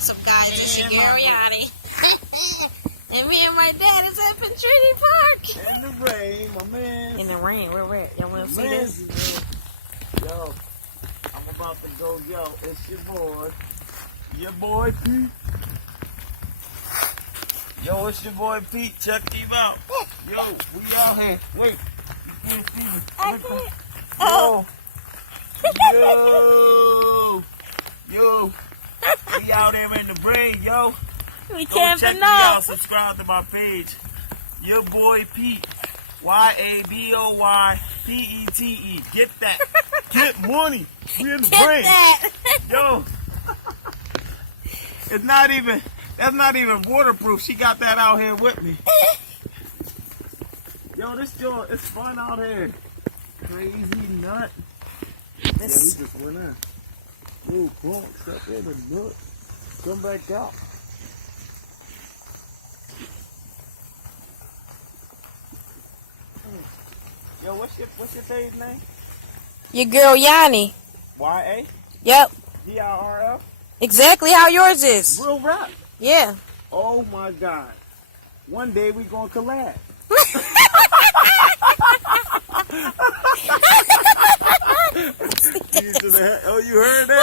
What's up, guys? It's your girl Yanni. And me and my dad is at Trinity Park. In the rain, my man. In the rain, where we're at. Y'all want to see this? Yo, I'm about to go. Yo, it's your boy Pete. Yo, it's your boy Pete. Check him out. Yo, we out here. Wait, you can't see me. I can't. Yo, we out there in the brain, yo. We Go can't check me know. out. Subscribe to my page. Your boy Pete. YABOYPETE. Get that. Get money. We in the brain. That. Yo. That's not even waterproof. She got that out here with me. Yo, this joint, it's fun out here. Crazy nut. Yeah, he just went in. Ooh, boom, step in and look. Come back out. Yo, what's your baby's name? Your girl Yanni. YA? Yep. DIRF? Exactly how yours is. Real rap. Yeah. Oh my God. One day we gonna collab. Oh, you heard that?